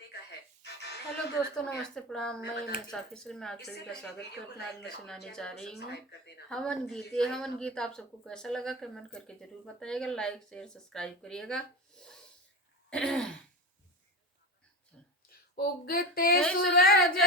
हेलो दोस्तों, नमस्ते, प्रणाम। मैं मुसाफिर में आप सभी का स्वागत करते आज मैं सुनाने जा रही हूँ हवन गीत। ये हवन गीत आप सबको कैसा लगा कमेंट करके जरूर बताइएगा। लाइक शेयर सब्सक्राइब करिएगा। उगते सूरज